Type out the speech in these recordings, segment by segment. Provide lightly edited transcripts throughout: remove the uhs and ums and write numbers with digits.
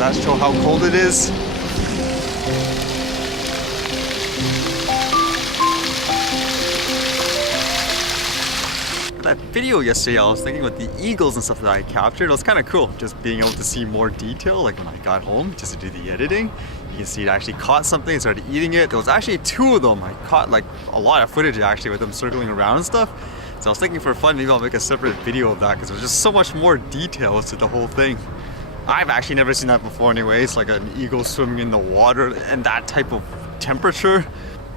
that show how cold it is? That video yesterday, I was thinking with the eagles and stuff that I captured, it was kind of cool just being able to see more detail, like when I got home just to do the editing. You can see it actually caught something and started eating it. There was actually 2 of them. I caught like a lot of footage actually with them circling around and stuff. So I was thinking for fun, maybe I'll make a separate video of that because there's just so much more details to the whole thing. I've actually never seen that before anyways, like an eagle swimming in the water and that type of temperature.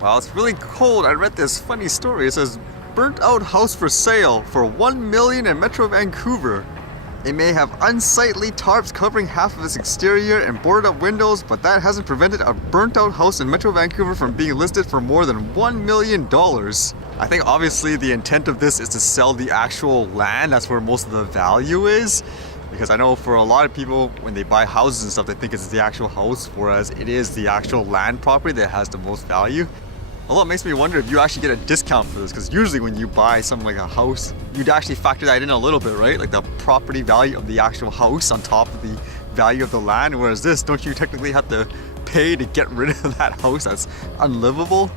Wow, it's really cold. I read this funny story. It says, burnt out house for sale for $1 million in Metro Vancouver. It may have unsightly tarps covering half of its exterior and boarded up windows, but that hasn't prevented a burnt out house in Metro Vancouver from being listed for more than $1 million. I think obviously the intent of this is to sell the actual land. That's where most of the value is. Because I know for a lot of people, when they buy houses and stuff, they think it's the actual house, whereas it is the actual land property that has the most value. Although it makes me wonder if you actually get a discount for this, because usually when you buy something like a house, you'd actually factor that in a little bit, right? Like the property value of the actual house on top of the value of the land, whereas this, don't you technically have to pay to get rid of that house that's unlivable?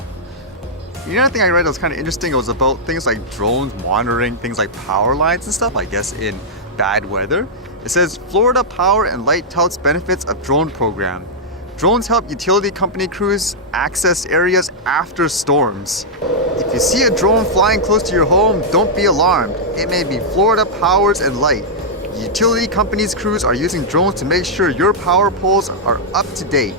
The other thing I read that was kind of interesting, it was about things like drones monitoring things like power lines and stuff, I guess in bad weather. It says, Florida Power and Light touts benefits of drone program. Drones help utility company crews access areas after storms. If you see a drone flying close to your home, don't be alarmed. It may be Florida Powers and Light. Utility companies' crews are using drones to make sure your power poles are up to date.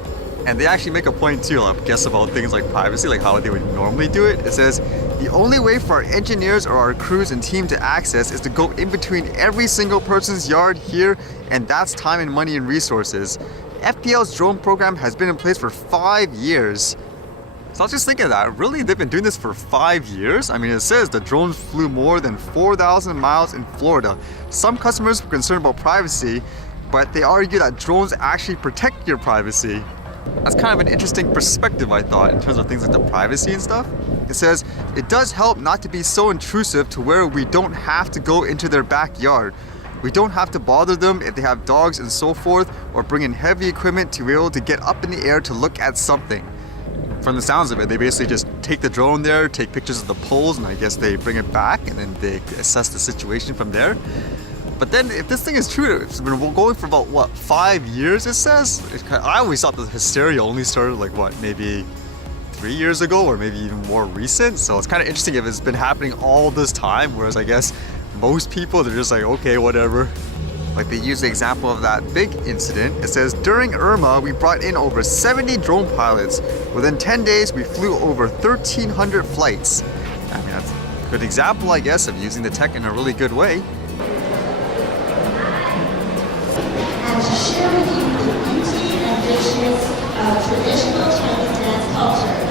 And they actually make a point too, I guess, about things like privacy, like how they would normally do it. It says, the only way for our engineers or our crews and team to access is to go in between every single person's yard here, and that's time and money and resources. FPL's drone program has been in place for 5 years. So I was just thinking of that, really, they've been doing this for 5 years? I mean, it says the drones flew more than 4,000 miles in Florida. Some customers were concerned about privacy, but they argue that drones actually protect your privacy. That's kind of an interesting perspective, I thought, in terms of things like the privacy and stuff. It says, it does help not to be so intrusive to where we don't have to go into their backyard. We don't have to bother them if they have dogs and so forth, or bring in heavy equipment to be able to get up in the air to look at something. From the sounds of it, they basically just take the drone there, take pictures of the poles, and I guess they bring it back and then they assess the situation from there. But then if this thing is true, it's been going for about, what, 5 years it says? I always thought the hysteria only started like, what, maybe 3 years ago or maybe even more recent. So it's kind of interesting if it's been happening all this time, whereas I guess most people, they're just like, okay, whatever. Like they use the example of that big incident. It says, during Irma, we brought in over 70 drone pilots. Within 10 days, we flew over 1,300 flights. I mean, that's a good example, I guess, of using the tech in a really good way. And to share with you the beauty and richness of traditional Chinese dance culture.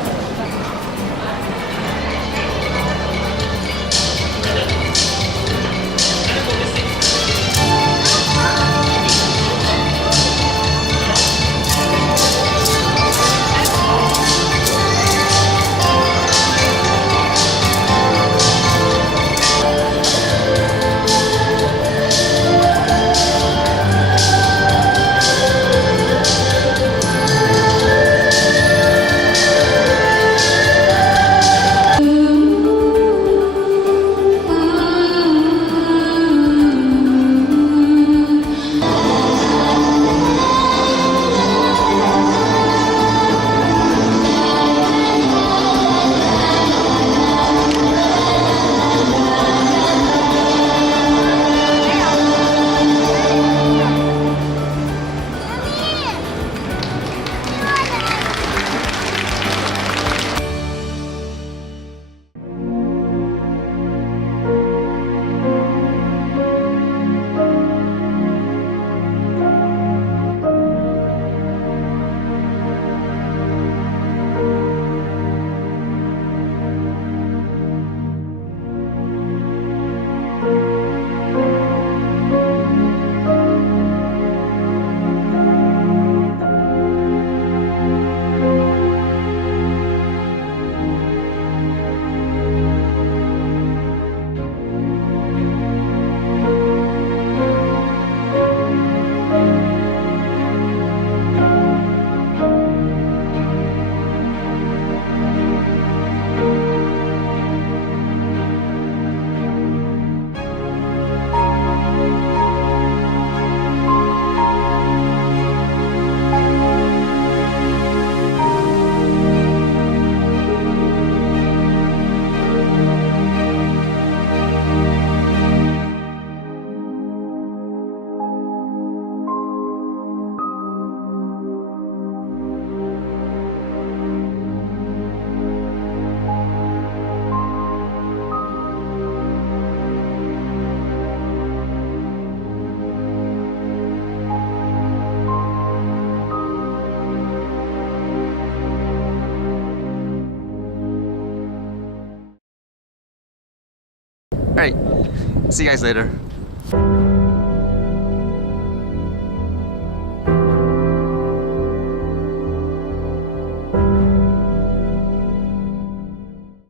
All right, see you guys later.